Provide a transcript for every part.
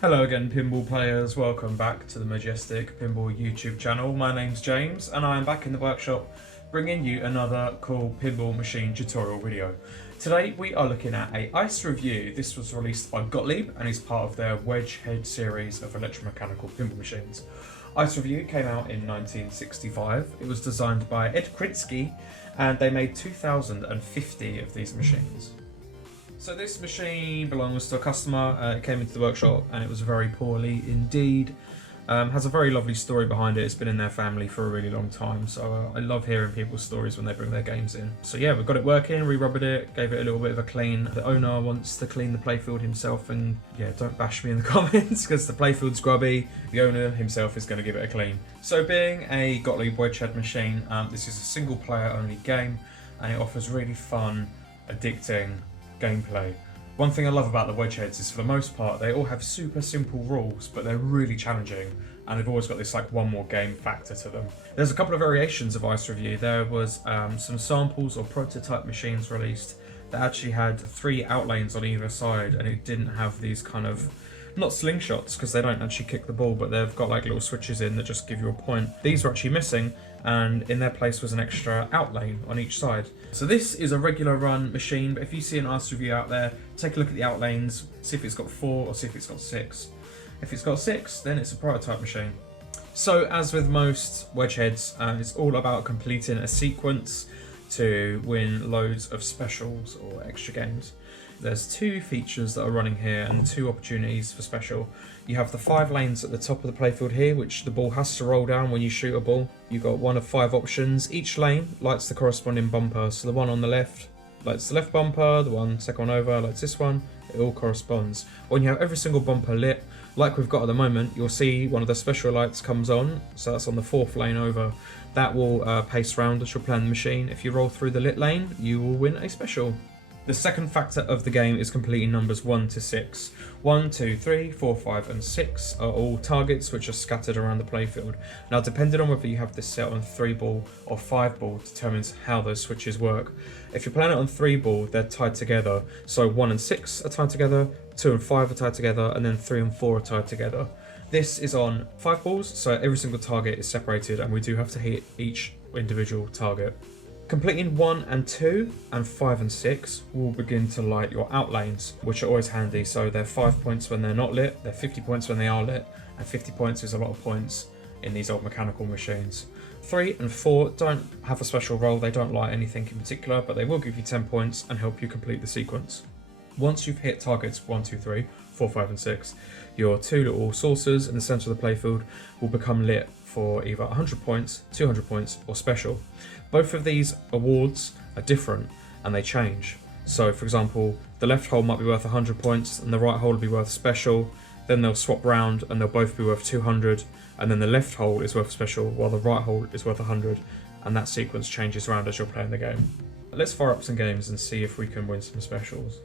Hello again, pinball players. Welcome back to the Majestic Pinball YouTube channel. My name's James and I am back in the workshop bringing you another cool pinball machine tutorial video. Today we are looking at a Ice Revue. This was released by Gottlieb and is part of their Wedge Head series of electromechanical pinball machines. Ice Revue came out in 1965. It was designed by Ed Krinsky and they made 2,050 of these machines. So this machine belongs to a customer. It came into the workshop and it was very poorly indeed. Has a very lovely story behind it. It's been in their family for a really long time, so I love hearing people's stories when they bring their games in. So yeah, we've got it working, re-rubbered it, gave it a little bit of a clean. The owner wants to clean the playfield himself, and yeah, don't bash me in the comments because the playfield's grubby. The owner himself is going to give it a clean. So being a Gottlieb wedge head machine, this is a single player only game and it offers really fun, addicting gameplay. One thing I love about the wedge heads is for the most part they all have super simple rules, but they're really challenging and they've always got this like one more game factor to them. There's a couple of variations of Ice Revue. There was some samples or prototype machines released that actually had 3 outlanes on either side and it didn't have these kind of, not slingshots because they don't actually kick the ball, but they've got like little switches in that just give you a point. These were actually missing and in their place was an extra outlane on each side. So this is a regular run machine, but if you see an Ice Revue out there, take a look at the outlanes, see if it's got 4 or see if it's got 6. If it's got 6, then it's a prototype machine. So as with most wedge heads, it's all about completing a sequence to win loads of specials or extra games. There's 2 features that are running here and 2 opportunities for special. You have the 5 lanes at the top of the playfield here, which the ball has to roll down when you shoot a ball. You've got one of 5 options. Each lane lights the corresponding bumper. So the one on the left lights the left bumper, the one second one over lights this one. It all corresponds. When you have every single bumper lit, like we've got at the moment, you'll see one of the special lights comes on. So that's on the 4th lane over. That will pace round as you're playing the machine. If you roll through the lit lane, you will win a special. The second factor of the game is completing numbers 1 to 6. 1, 2, 3, 4, 5 and 6 are all targets which are scattered around the playfield. Now depending on whether you have this set on 3 ball or 5 ball determines how those switches work. If you're playing it on 3 ball, they're tied together. So 1 and 6 are tied together, 2 and 5 are tied together, and then 3 and 4 are tied together. This is on 5 balls, so every single target is separated and we do have to hit each individual target. Completing 1 and 2 and 5 and 6 will begin to light your outlanes, which are always handy. So they're 5 points when they're not lit, they're 50 points when they are lit, and 50 points is a lot of points in these old mechanical machines. 3 and 4 don't have a special role, they don't light anything in particular, but they will give you 10 points and help you complete the sequence. Once you've hit targets 1, 2, 3, 4, 5 and 6, your 2 little saucers in the centre of the playfield will become lit for either 100 points, 200 points or special. Both of these awards are different and they change. So for example, the left hole might be worth 100 points and the right hole will be worth special. Then they'll swap round and they'll both be worth 200, and then the left hole is worth special while the right hole is worth 100, and that sequence changes around as you're playing the game. Let's fire up some games and see if we can win some specials.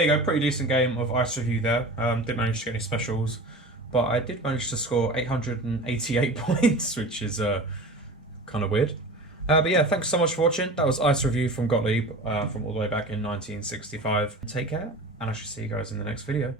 there you go, pretty decent game of Ice Revue there. Didn't manage to get any specials, but I did manage to score 888 points, which is kind of weird. But yeah, thanks so much for watching. That was Ice Revue from Gottlieb from all the way back in 1965. Take care, and I shall see you guys in the next video.